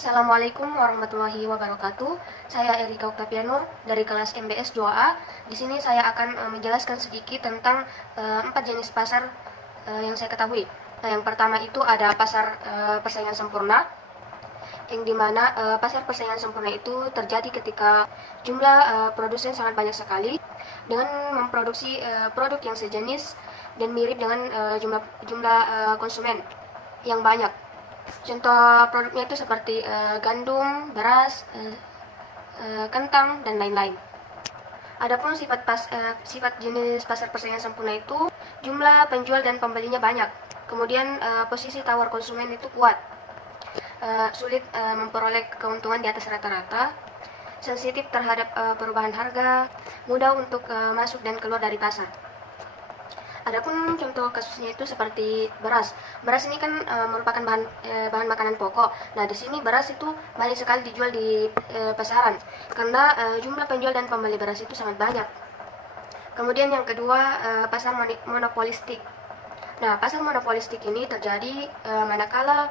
Assalamualaikum warahmatullahi wabarakatuh. Saya Erika Oktavianur dari kelas MBS 2A. Di sini saya akan menjelaskan sedikit tentang 4 jenis pasar yang saya ketahui. Nah, yang pertama itu ada pasar persaingan sempurna, yang dimana pasar persaingan sempurna itu terjadi ketika jumlah produsen sangat banyak sekali dengan memproduksi produk yang sejenis dan mirip dengan jumlah konsumen yang banyak. Contoh produknya itu seperti gandum, beras, kentang, dan lain-lain. Adapun sifat jenis pasar persaingan sempurna itu jumlah penjual dan pembelinya banyak. Kemudian posisi tawar konsumen itu kuat, sulit memperoleh keuntungan di atas rata-rata, sensitif terhadap perubahan harga, mudah untuk masuk dan keluar dari pasar. Adapun contoh kasusnya itu seperti beras. Beras ini kan merupakan bahan makanan pokok. Nah, di sini beras itu banyak sekali dijual di pasaran karena jumlah penjual dan pembeli beras itu sangat banyak. Kemudian yang kedua, pasar monopolistik. Nah, pasar monopolistik ini terjadi manakala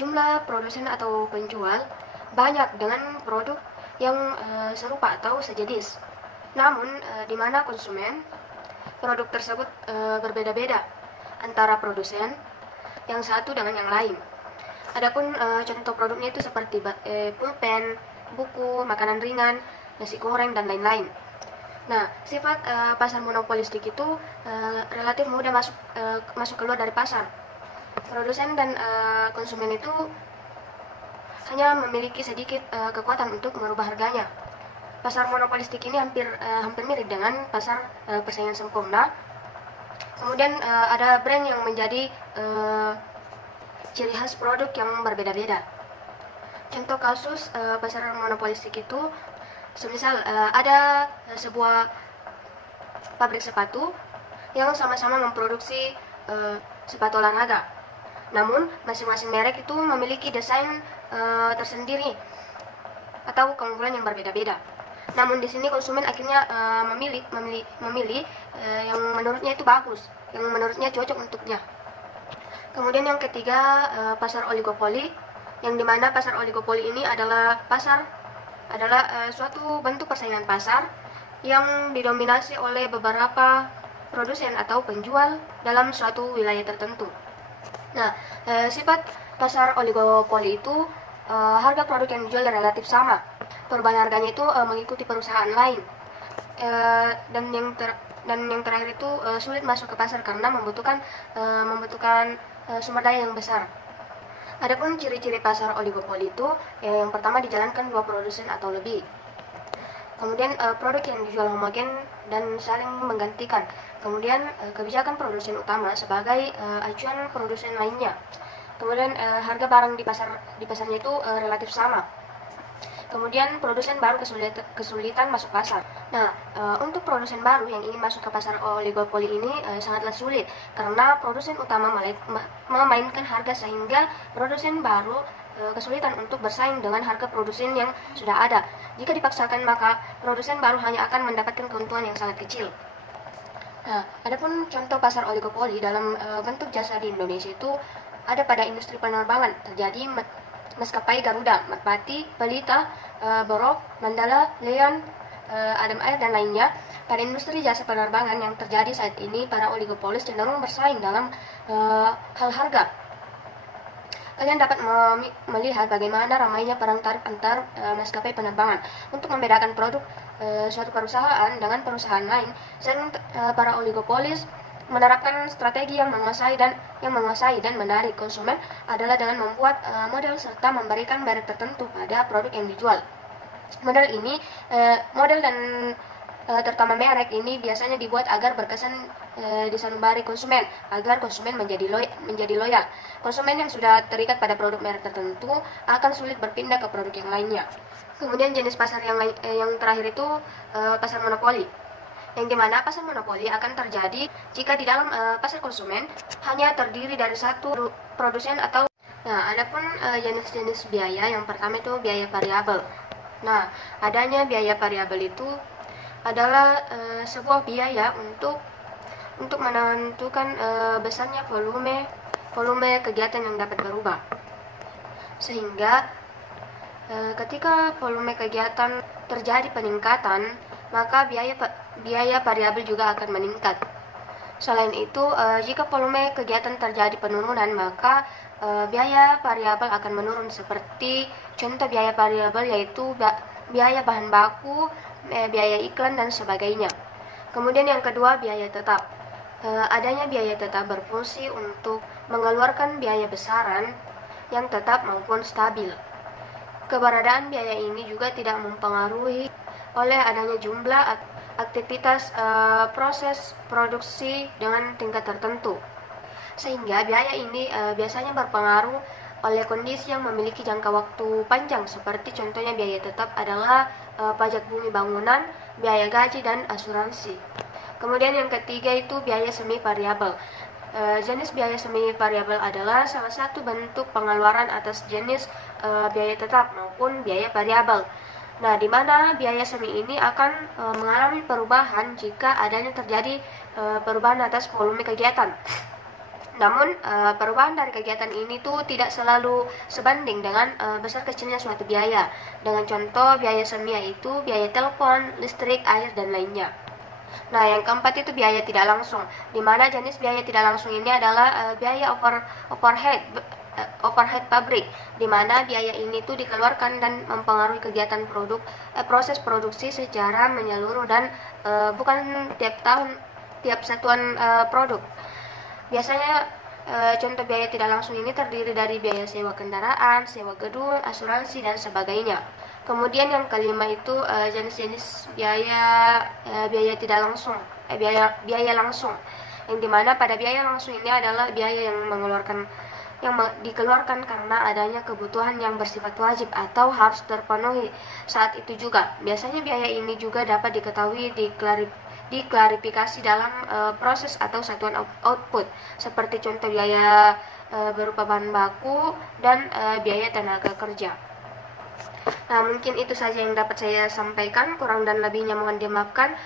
jumlah produsen atau penjual banyak dengan produk yang serupa atau sejenis. Namun, di mana konsumen produk tersebut berbeda-beda antara produsen yang satu dengan yang lain. Adapun contoh produknya itu seperti pulpen, buku, makanan ringan, nasi goreng, dan lain-lain. Nah, sifat pasar monopolistik itu relatif mudah masuk keluar dari pasar. Produsen dan konsumen itu hanya memiliki sedikit kekuatan untuk merubah harganya. Pasar monopolistik ini hampir mirip dengan pasar persaingan sempurna. Kemudian ada brand yang menjadi ciri khas produk yang berbeda-beda. Contoh kasus pasar monopolistik itu, semisal ada sebuah pabrik sepatu yang sama-sama memproduksi sepatu olahraga. Namun masing-masing merek itu memiliki desain tersendiri atau keunggulan yang berbeda-beda. Namun di sini konsumen akhirnya memilih yang menurutnya itu bagus, yang menurutnya cocok untuknya. Kemudian yang ketiga, pasar oligopoli, yang dimana pasar oligopoli ini adalah suatu bentuk persaingan pasar yang didominasi oleh beberapa produsen atau penjual dalam suatu wilayah tertentu. Nah, sifat pasar oligopoli itu harga produk yang dijual relatif sama. Perubahan harganya itu mengikuti perusahaan lain, dan yang terakhir itu sulit masuk ke pasar karena membutuhkan sumber daya yang besar. Adapun ciri-ciri pasar oligopoli itu yang pertama dijalankan dua produsen atau lebih. Kemudian produk yang dijual homogen dan saling menggantikan. Kemudian kebijakan produsen utama sebagai acuan produsen lainnya. Kemudian harga barang di pasarnya itu relatif sama. Kemudian produsen baru kesulitan masuk pasar. Nah, untuk produsen baru yang ingin masuk ke pasar oligopoli ini sangatlah sulit karena produsen utama memainkan harga sehingga produsen baru kesulitan untuk bersaing dengan harga produsen yang sudah ada. Jika dipaksakan, maka produsen baru hanya akan mendapatkan keuntungan yang sangat kecil. Nah, adapun contoh pasar oligopoli dalam bentuk jasa di Indonesia itu ada pada industri penerbangan. Terjadi maskapai Garuda, Merpati, Pelita, Borok, Mandala, Leon, Adam Air, dan lainnya. Pada industri jasa penerbangan yang terjadi saat ini, para oligopolis cenderung bersaing dalam hal harga. Kalian dapat melihat bagaimana ramainya perang tarif antar maskapai penerbangan. Untuk membedakan produk suatu perusahaan dengan perusahaan lain, sering para oligopolis menerapkan strategi yang menguasai dan menarik konsumen adalah dengan membuat model serta memberikan merek tertentu pada produk yang dijual. Model dan terutama merek ini biasanya dibuat agar berkesan disanubari konsumen, agar konsumen menjadi loyal. Konsumen yang sudah terikat pada produk merek tertentu akan sulit berpindah ke produk yang lainnya. Kemudian jenis pasar yang terakhir itu pasar monopoli, yang dimana pasar monopoli akan terjadi jika di dalam pasar konsumen hanya terdiri dari satu produsen atau. Nah, adapun jenis-jenis biaya, yang pertama itu biaya variabel. Nah, adanya biaya variabel itu adalah sebuah biaya untuk menentukan besarnya volume kegiatan yang dapat berubah, sehingga Ketika volume kegiatan terjadi peningkatan, maka biaya variabel juga akan meningkat. Selain itu, jika volume kegiatan terjadi penurunan, maka biaya variabel akan menurun, seperti contoh biaya variabel yaitu biaya bahan baku, biaya iklan, dan sebagainya. Kemudian yang kedua, biaya tetap. Adanya biaya tetap berfungsi untuk mengeluarkan biaya besaran yang tetap maupun stabil. Keberadaan biaya ini juga tidak mempengaruhi oleh adanya jumlah aktivitas proses produksi dengan tingkat tertentu. Sehingga biaya ini biasanya berpengaruh oleh kondisi yang memiliki jangka waktu panjang, seperti contohnya biaya tetap adalah pajak bumi bangunan, biaya gaji, dan asuransi. Kemudian yang ketiga itu biaya semi variabel. Jenis biaya semi variabel adalah salah satu bentuk pengeluaran atas jenis biaya tetap maupun biaya variabel. Nah, di mana biaya semi ini akan mengalami perubahan jika adanya terjadi perubahan atas volume kegiatan. Namun, perubahan dari kegiatan ini tuh tidak selalu sebanding dengan besar kecilnya suatu biaya. Dengan contoh biaya semi yaitu biaya telepon, listrik, air, dan lainnya. Nah, yang keempat itu biaya tidak langsung, di mana jenis biaya tidak langsung ini adalah biaya overhead pabrik, di mana biaya ini tuh dikeluarkan dan mempengaruhi kegiatan proses produksi secara menyeluruh dan bukan tiap tahun, tiap satuan produk. Biasanya contoh biaya tidak langsung ini terdiri dari biaya sewa kendaraan, sewa gedung, asuransi, dan sebagainya. Kemudian yang kelima itu jenis-jenis biaya tidak langsung, biaya langsung, yang dimana pada biaya langsung ini adalah biaya yang dikeluarkan karena adanya kebutuhan yang bersifat wajib atau harus terpenuhi saat itu juga. Biasanya biaya ini juga dapat diketahui diklarifikasi dalam proses atau satuan output, seperti contoh biaya berupa bahan baku dan biaya tenaga kerja. Nah, mungkin itu saja yang dapat saya sampaikan, kurang dan lebihnya mohon dimaafkan.